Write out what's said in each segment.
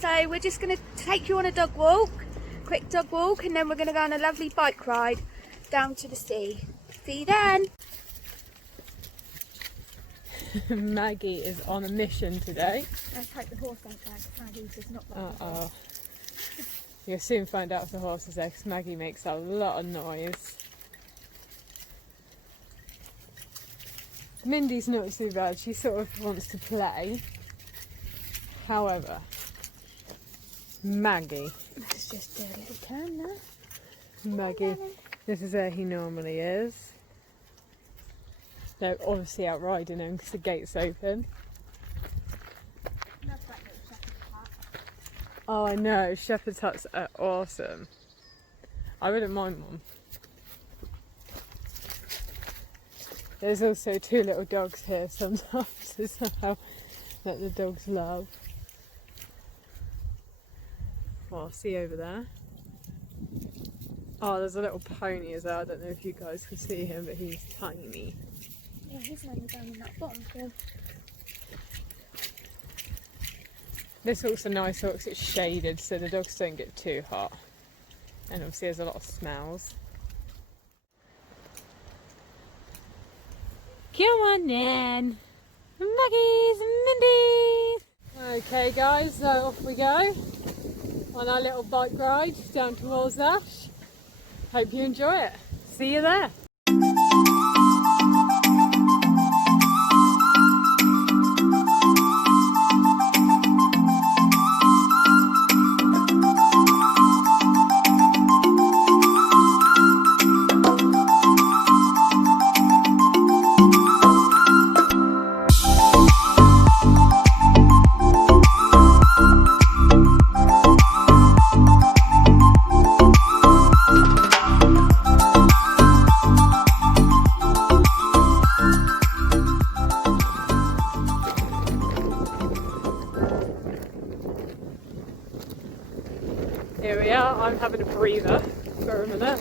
So we're just going to take you on a dog walk, quick dog walk, and then we're going to go on a lovely bike ride down to the sea. See you then. Maggie is on a mission today. Let's hope the horse ain't there, because Maggie does not like the horse. You'll soon find out if the horse is there, because Maggie makes a lot of noise. Mindy's not too bad, she sort of wants to play. However, Maggie. Let's just do a little turn there. Maggie, this is where he normally is. They're obviously out riding him because the gate's open. Love that little shepherd's hut. Oh, I know, shepherd's huts are awesome. I wouldn't mind one. There's also two little dogs here sometimes as well that the dogs love. Well, see over there. Oh, there's a little pony as well. I don't know if you guys can see him, but he's tiny. Yeah, he's only down in that bottom field. This looks a nice because it's shaded so the dogs don't get too hot. And obviously there's a lot of smells. Come on then! Maggie's Mindy! Okay guys, so off we go on our little bike ride down towards Ash. Hope you enjoy it. See you there. Here we are, I'm having a breather for a minute.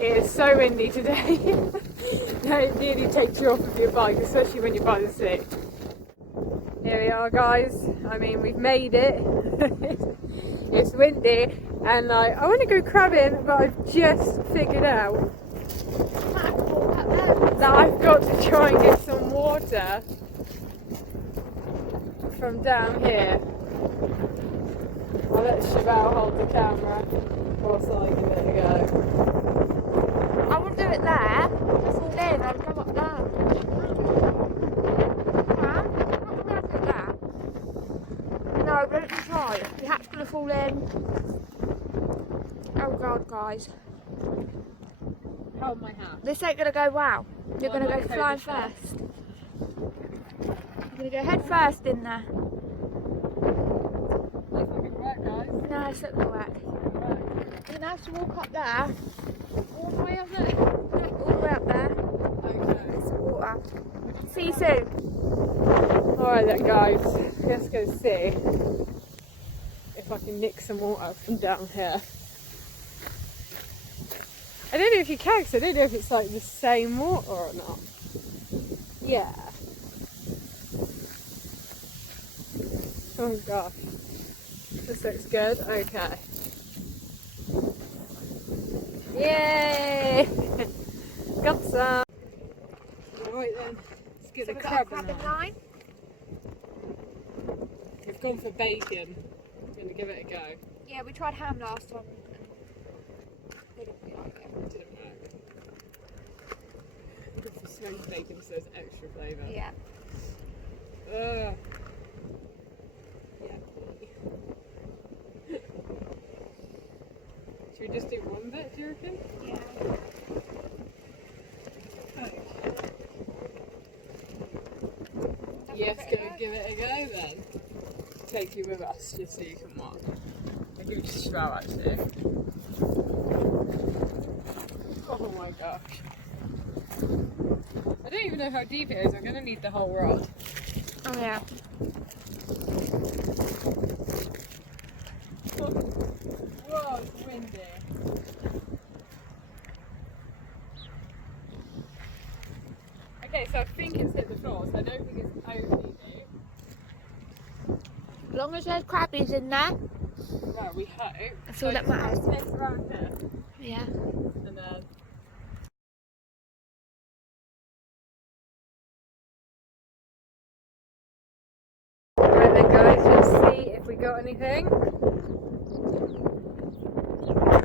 It is so windy today. It nearly takes you off of your bike, especially when you're by the sea. Here we are guys, I mean we've made it. It's windy and I want to go crabbing, but I've just figured out that I've got to try and get some water from down here. I'll let Chevelle hold the camera whilst I give it a go. I wouldn't do it there. It's all in. I'd come up there. Cam? I'm not going to do it there. No, don't try. Your hat's going to fall in. Oh God, guys. Hold my hat. This ain't going to go well. You're Well, going to I go might flying take this first. You're going to go head first in there. Looks like it worked, guys. No, it's not going to work. You're going to have to walk up there. All the way up there. All the way up there. Okay. It's water. See you soon. Alright then guys, let's go see if I can nick some water from down here. I don't know if you can, because I don't know if it's like the same water or not. Yeah. Oh gosh. This looks good. Okay. Yay! Got some. Alright then, let's get the crab line. We've gone for bacon. I'm going to give it a go. Yeah, we tried ham last time. Didn't really like it. Didn't work. Good for smoked bacon, so there's extra flavour. Yeah. Ugh. Should we just do one bit, do you reckon? Yeah. Yes, go give it a go then. Take you with us just so you can watch. I'll give you just a straw actually. Oh my gosh. I don't even know how deep it is. I'm going to need the whole rod. Oh yeah. Whoa, it's windy. Okay, so I think it's hit the floor, so I don't think it's overly deep. As long as there's crabbies in there. No, we hope. That's all that matters. Take around here. Yeah. And then... Right then guys, let's see if we got anything.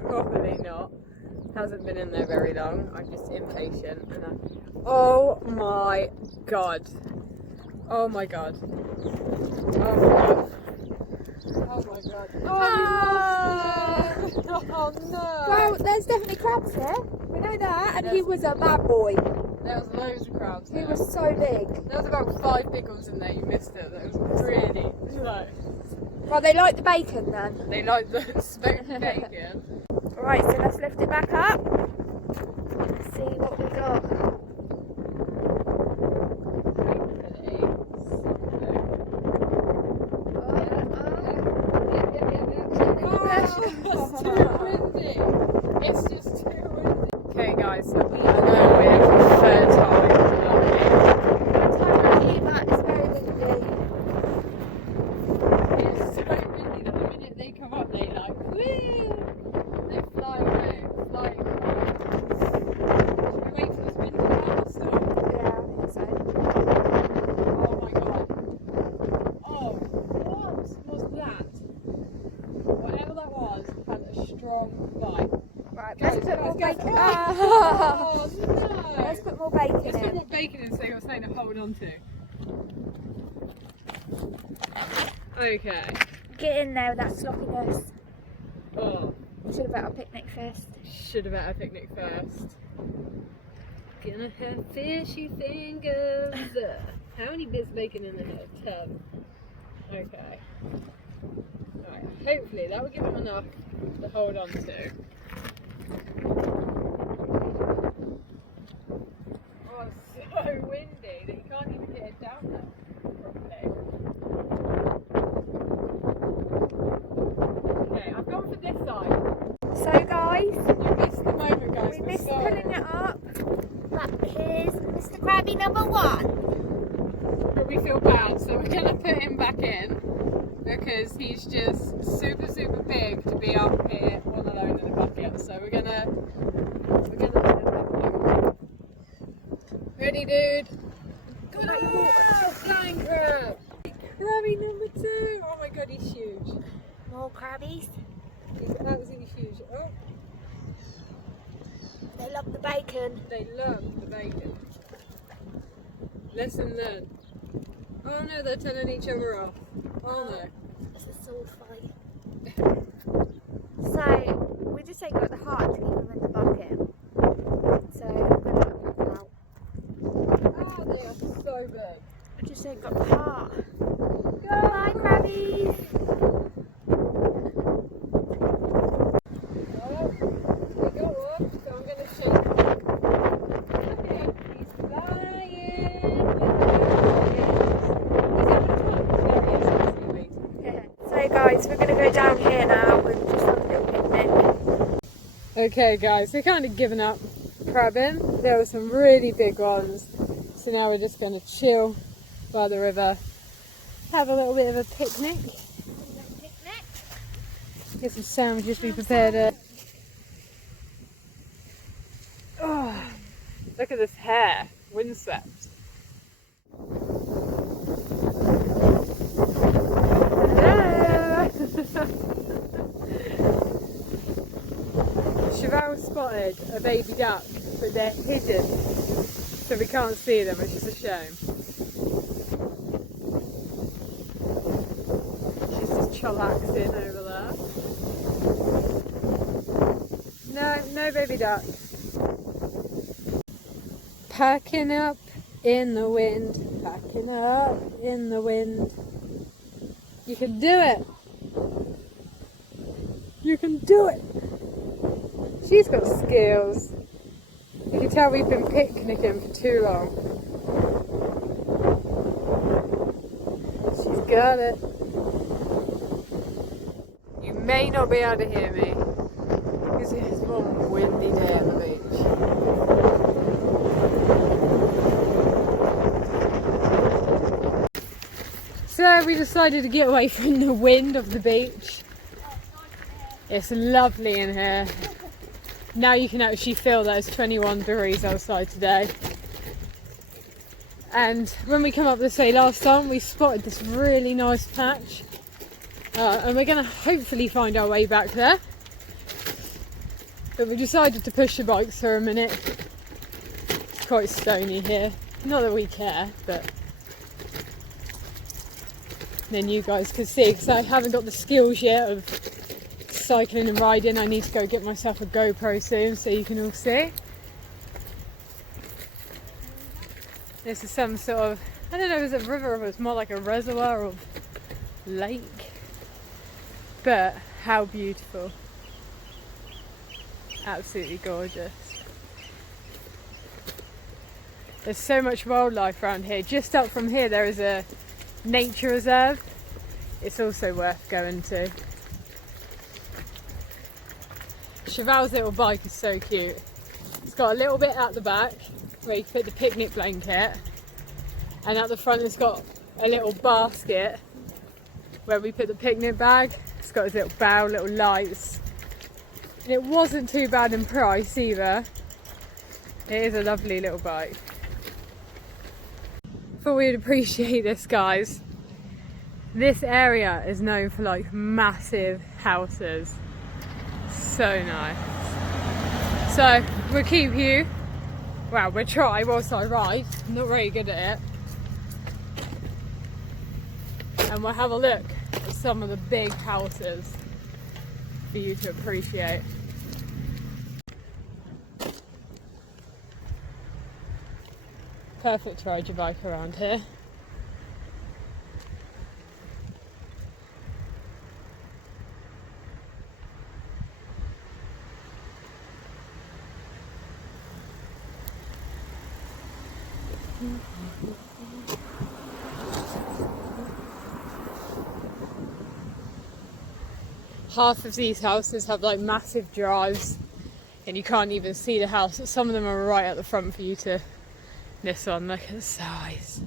Probably not. Hasn't been in there very long. I'm just impatient. And oh my god. Oh my god. Oh my god. Oh my god. Oh, oh no. Well, there's definitely crabs here. We know that. And he was a bad boy. There was loads of crabs. He was so big. There was about 5 big ones in there. You missed it. That was really low. Well, they like the bacon then. They like the smoked bacon. Right, so let's lift it back up. Let's see what we got. It's too windy. It's just too windy. Okay guys, so we are now with the third time out here. But it's very windy. It's so windy that the minute they come up they like woo! They fly away, fly away. Should we wait for this wind to pass or? Yeah, I think so. Oh my god. Oh, what was that? Whatever that was had a strong bite. Right, Guys, let's put more guys, bacon. oh, no. Let's put more bacon Let's put in. more bacon in so you've got something to hold on to. Okay. Get in there with that sloppiness. Oh, We should have had our picnic first. should have had a picnic first. Gonna have fishy fingers. How many bits of bacon in the tub? Okay. Alright, hopefully that will give him enough to hold on to. Oh, it's so windy that you can't even get it down there properly. Okay, I've gone for this side. So guys, You missed the moment, guys. we We're missed sorry. pulling it up. But here's Mr. Krabby number 1. But we feel bad, so we're gonna put him back in because he's just super big to be up here all alone in a bucket. So we're gonna put him back in. Ready, dude? Go! Flying crab! Crabby number 2! Oh my god, he's huge. More crabbies. He's absolutely huge. Oh, They love the bacon. they love the bacon. Lesson learned. Oh no, they're telling each other off. Oh no. It's a sword fight. So, we just take out the heart to keep them in the bucket. So, we're going to put them out. Oh, they are so big. We just ain't got the heart. Bye, crabbies. Oh, we got one, so I'm going to shake him. Okay, he's flying. So, guys, we're going to go down here now and just have a little picnic. Okay guys, we're kind of giving up crabbing. There were some really big ones. So now we're just going to chill by the river. Have a little bit of a picnic. Get some sandwiches we prepared. Oh, look at this hair. Windswept. Cheryl spotted a baby duck, but they're hidden, so we can't see them, which is a shame. She's just chillaxing over there. No baby duck. Packing up In the wind, backing up in the wind. You can do it. You can do it. She's got skills. You can tell we've been picnicking for too long. She's got it. You may not be able to hear me because it's one windy day at the beach. So we decided to get away from the wind of the beach. It's lovely in here. Now you can actually feel that it's 21 degrees outside today. And when we come up this way last time, we spotted this really nice patch. And we're going to hopefully find our way back there. But we decided to push the bikes for a minute. It's quite stony here. Not that we care, but then you guys can see, because I haven't got the skills yet of cycling and riding. I need to go get myself a GoPro soon so you can all see. This is some sort of, I don't know if it's a river or it's more like a reservoir or lake. But how beautiful. Absolutely gorgeous. There's so much wildlife around here. Just up from here there is a nature reserve. It's also worth going to. Cheval's little bike is so cute. It's got a little bit at the back where you can put the picnic blanket, and at the front it's got a little basket where we put the picnic bag. It's got its little bow, little lights, and it wasn't too bad in price either. It is a lovely little bike. Thought we'd appreciate this, guys. This area is known for like massive houses. So nice. So we'll keep you, well, we'll try whilst I ride. I'm not very good at it. And we'll have a look at some of the big houses for you to appreciate. Perfect to ride your bike around here. Half of these houses have like massive drives and you can't even see the house. Some of them are right at the front for you to miss on. Look at the size.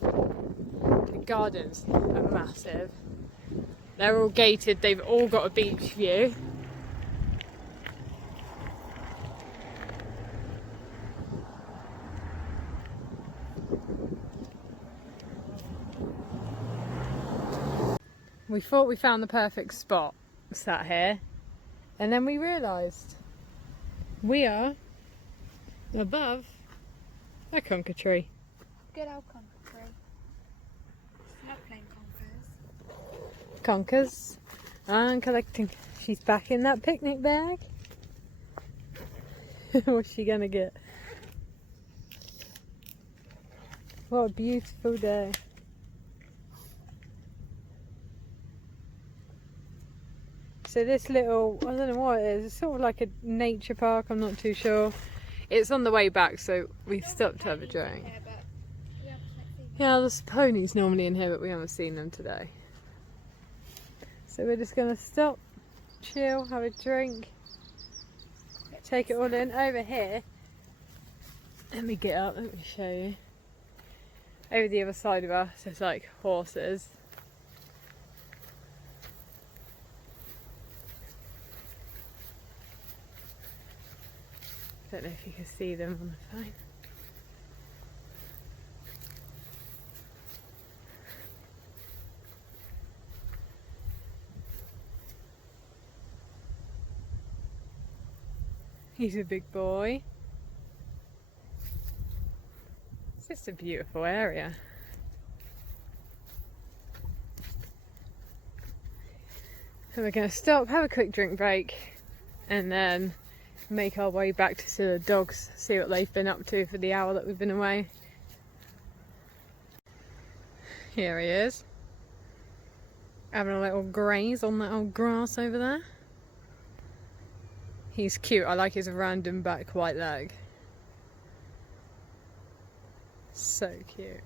The gardens are massive. They're all gated, they've all got a beach view. We thought we found the perfect spot sat here, and then we realised we are above a conker tree. Good old conker tree. It's not plain conkers. Conkers. I'm collecting. She's back in that picnic bag. What's she gonna get? What a beautiful day. So this little, I don't know what it is, it's sort of like a nature park, I'm not too sure. It's on the way back, so we stopped to have a drink. Yeah, there's ponies normally in here, but we haven't seen them today. So we're just going to stop, chill, have a drink, take it all in. Over here, let me get up, let me show you. Over the other side of us, there's like horses. Don't know if you can see them on the phone. He's a big boy. It's just a beautiful area. So we're going to stop, have a quick drink break, and then make our way back to see the dogs, see what they've been up to for the hour that we've been away. Here he is. Having a little graze on that old grass over there. He's cute. I like his random back white leg. So cute.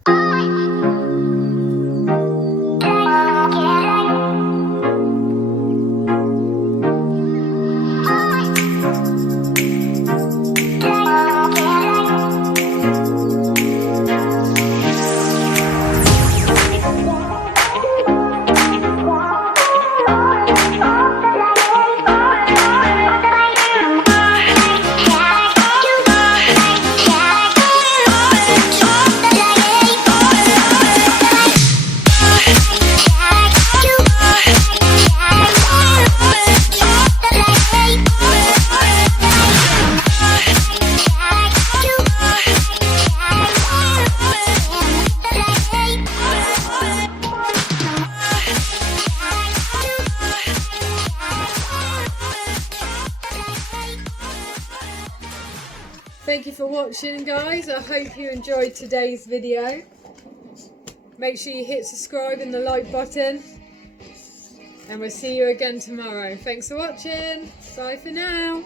Thank you for watching, guys. I hope you enjoyed today's video. Make sure you hit subscribe and the like button. And we'll see you again tomorrow. Thanks for watching. Bye for now.